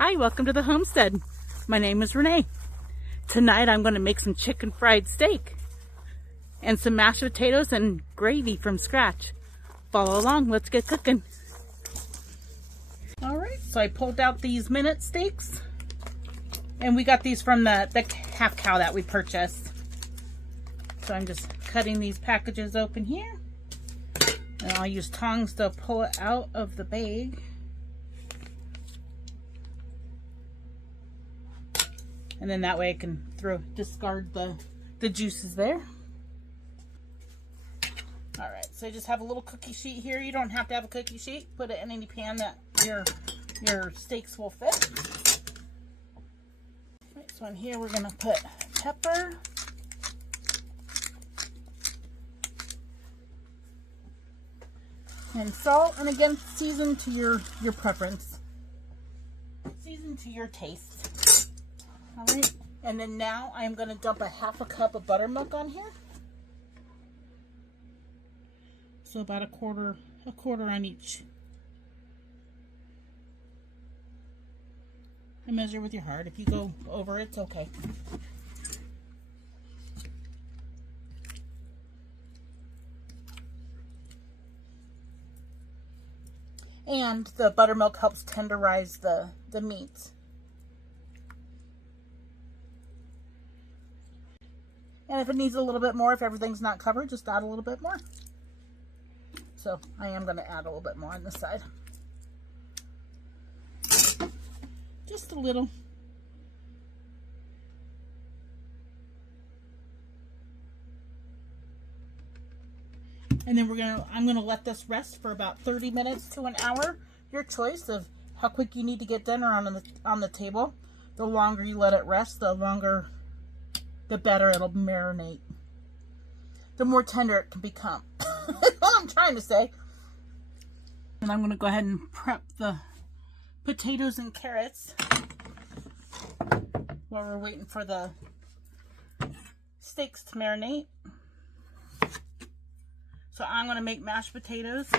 Hi, welcome to the homestead. My name is Renee. Tonight I'm going to make some chicken fried steak and some mashed potatoes and gravy from scratch. Follow along, let's get cooking. Alright, so I pulled out these minute steaks and we got these from the half cow that we purchased. So I'm just cutting these packages open here and I'll use tongs to pull it out of the bag. And then that way I can discard the juices there. Alright, so I just have a little cookie sheet here. You don't have to have a cookie sheet. Put it in any pan that your steaks will fit. Alright, so in here we're going to put pepper. And salt. And again, season to your preference. Season to your taste. Alright, and then now I'm going to dump a half a cup of buttermilk on here. So about a quarter on each. And measure with your heart. If you go over, it's okay. And the buttermilk helps tenderize the meat. And if it needs a little bit more, if everything's not covered, just add a little bit more. So I am going to add a little bit more on this side. Just a little. And then I'm going to let this rest for about 30 minutes to an hour. Your choice of how quick you need to get dinner on the table. The longer you let it rest, the better it'll marinate. The more tender it can become. That's what I'm trying to say. And I'm going to go ahead and prep the potatoes and carrots while we're waiting for the steaks to marinate. So I'm going to make mashed potatoes.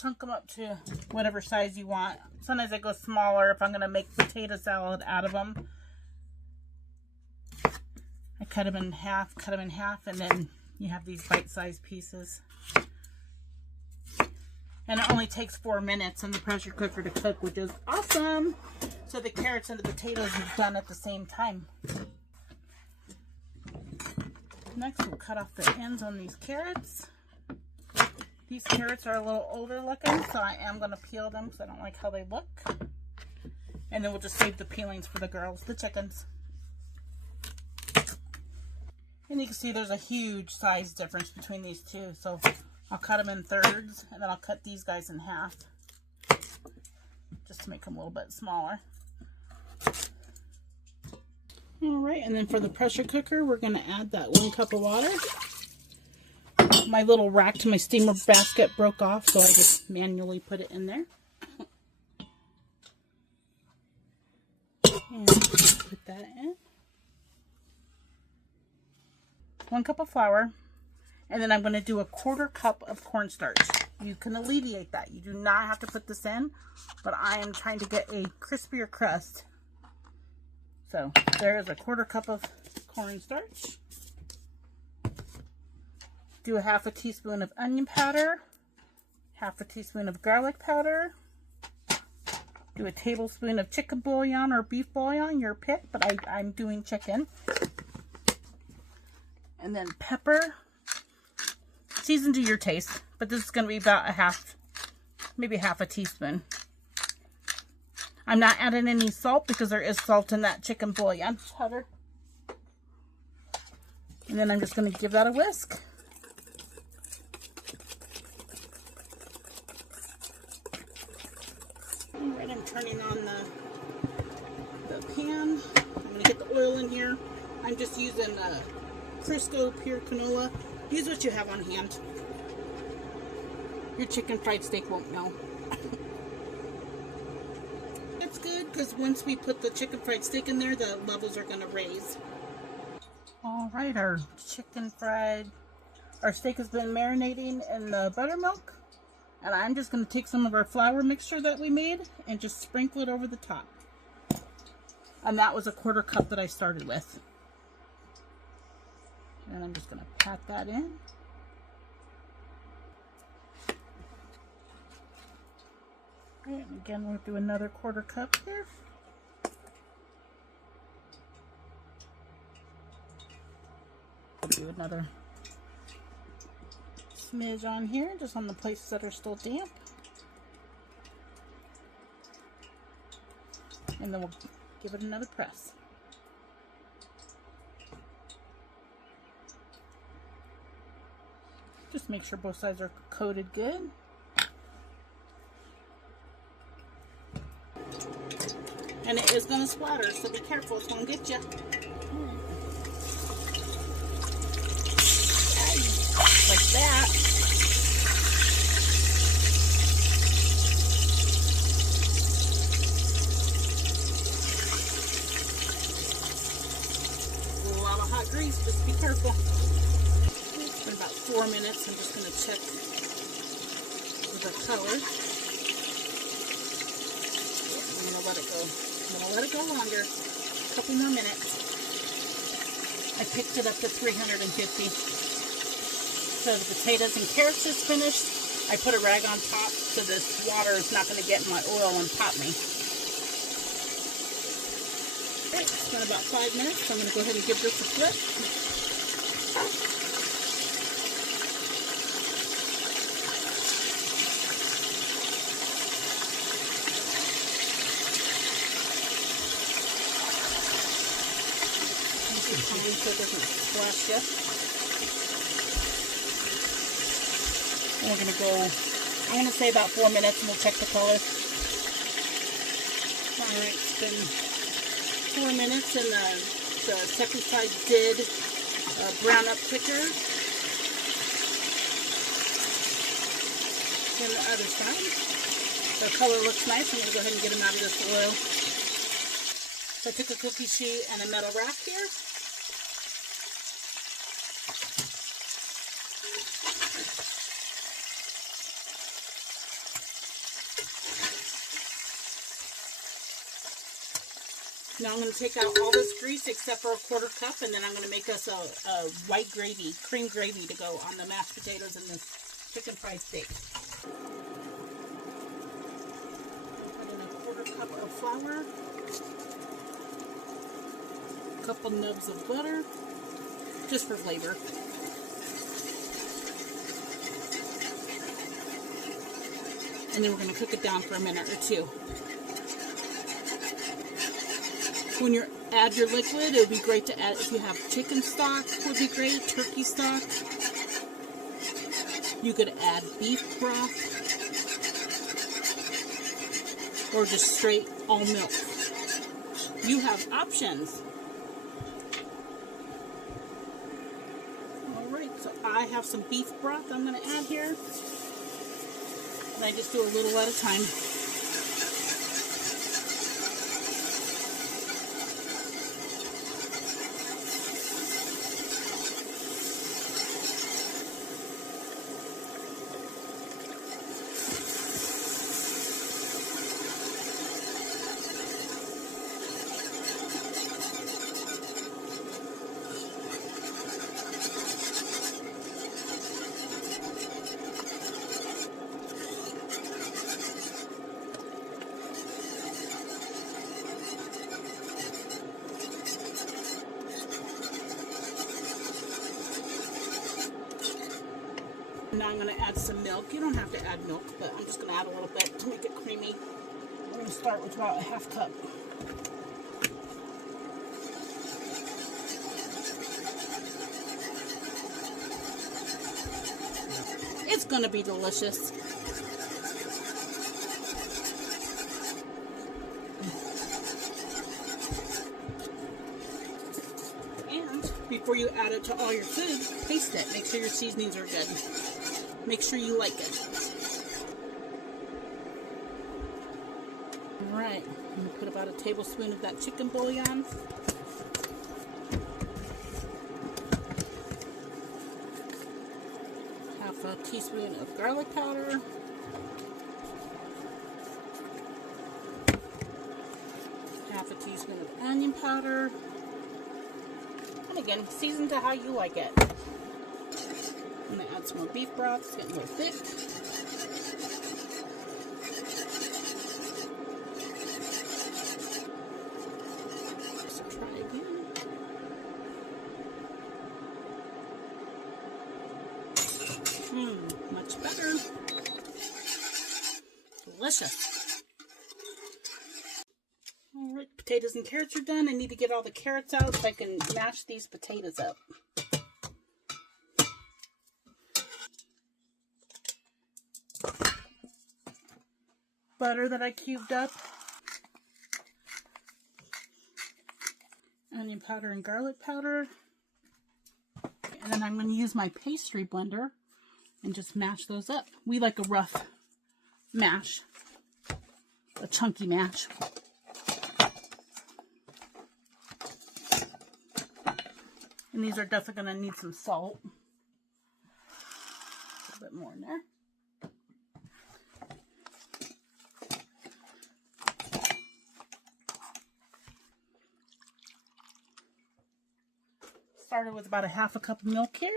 Chunk them up to whatever size you want. Sometimes I go smaller if I'm going to make potato salad out of them. I cut them in half, and then you have these bite-sized pieces. And it only takes 4 minutes in the pressure cooker to cook, which is awesome. So the carrots and the potatoes are done at the same time. Next, we'll cut off the ends on these carrots. These carrots are a little older looking, so I am going to peel them because I don't like how they look. And then we'll just save the peelings for the girls, the chickens. And you can see there's a huge size difference between these two. So I'll cut them in thirds, and then I'll cut these guys in half. Just to make them a little bit smaller. Alright, and then for the pressure cooker, we're going to add that 1 cup of water. My little rack to my steamer basket broke off, so I just manually put it in there. And put that in. 1 cup of flour. And then I'm going to do a 1/4 cup of cornstarch. You can alleviate that. You do not have to put this in, but I am trying to get a crispier crust. So there is a 1/4 cup of cornstarch. Do a 1/2 teaspoon of onion powder, 1/2 teaspoon of garlic powder, do a tablespoon of chicken bouillon or beef bouillon, your pick, but I'm doing chicken. And then pepper, season to your taste, but this is going to be about maybe 1/2 teaspoon. I'm not adding any salt because there is salt in that chicken bouillon powder. And then I'm just going to give that a whisk. Alright, I'm turning on the pan. I'm going to get the oil in here. I'm just using Crisco pure canola. Use what you have on hand. Your chicken fried steak won't know. That's good because once we put the chicken fried steak in there, the levels are going to raise. Alright, our steak has been marinating in the buttermilk. And I'm just going to take some of our flour mixture that we made and just sprinkle it over the top. And that was a 1/4 cup that I started with. And I'm just going to pat that in. And again, we'll do another 1/4 cup here. We'll do another smidge on here, just on the places that are still damp. And then we'll give it another press. Just make sure both sides are coated good. And it is going to splatter, so be careful, it's going to get you. Like that. A lot of hot grease, just be careful. It's been about 4 minutes. I'm just going to check the color. I'm going to let it go. I'm going to let it go longer. A couple more minutes. I picked it up to 350. So the potatoes and carrots is finished. I put a rag on top so this water is not going to get in my oil and pop me. Okay, it's been about 5 minutes, so I'm going to go ahead and give this a flip. So it doesn't splash yet. And we're going to go, I'm going to say about 4 minutes and we'll check the color. Alright, it's been 4 minutes and the second side did brown up quicker than the other side. The color looks nice. I'm going to go ahead and get them out of this oil. So I took a cookie sheet and a metal rack here. Now I'm going to take out all this grease except for a 1/4 cup, and then I'm going to make us a white gravy, cream gravy to go on the mashed potatoes and this chicken fried steak. Put in a 1/4 cup of flour, a couple nubs of butter, just for flavor. And then we're going to cook it down for a minute or two. When you add your liquid, it would be great to add, if you have chicken stock, would be great, turkey stock. You could add beef broth, or just straight all milk. You have options. Alright, so I have some beef broth I'm going to add here. And I just do a little at a time. Now I'm going to add some milk. You don't have to add milk, but I'm just going to add a little bit to make it creamy. I'm going to start with about a 1/2 cup. It's going to be delicious. And before you add it to all your food, taste it. Make sure your seasonings are good. Make sure you like it. Alright, I'm going to put about a tablespoon of that chicken bouillon. Half a teaspoon of garlic powder. teaspoon of onion powder. And again, season to how you like it. I'm going to add some more beef broth. It's getting a little thick. So try again. Much better. Delicious. Alright, potatoes and carrots are done. I need to get all the carrots out so I can mash these potatoes up. Butter that I cubed up. Onion powder and garlic powder. And then I'm going to use my pastry blender and just mash those up. We like a rough mash, a chunky mash. And these are definitely going to need some salt. A little bit more in there. Started with about a half a cup of milk here.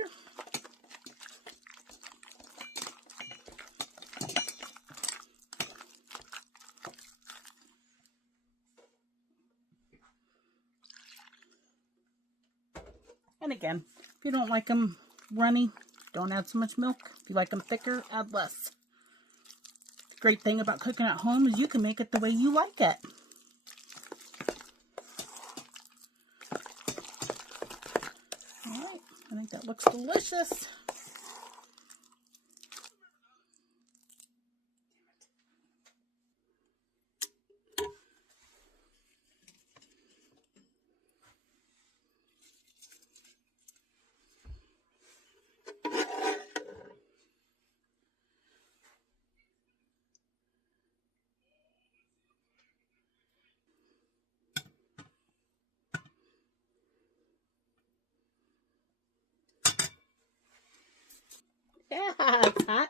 And again, if you don't like them runny, don't add so much milk. If you like them thicker, add less. The great thing about cooking at home is you can make it the way you like it. Alright, I think that looks delicious. Yeah, it's hot.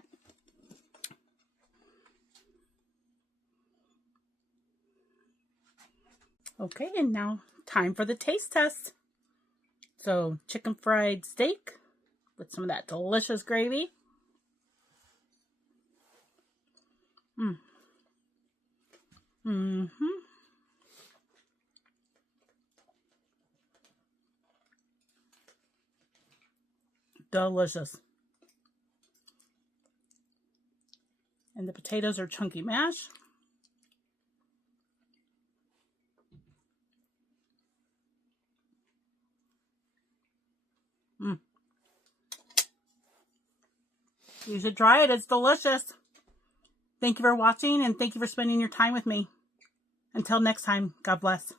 Okay, and now time for the taste test. So, chicken fried steak with some of that delicious gravy. Delicious. And the potatoes are chunky mash. You should try it. It's delicious. Thank you for watching, and thank you for spending your time with me. Until next time, God bless.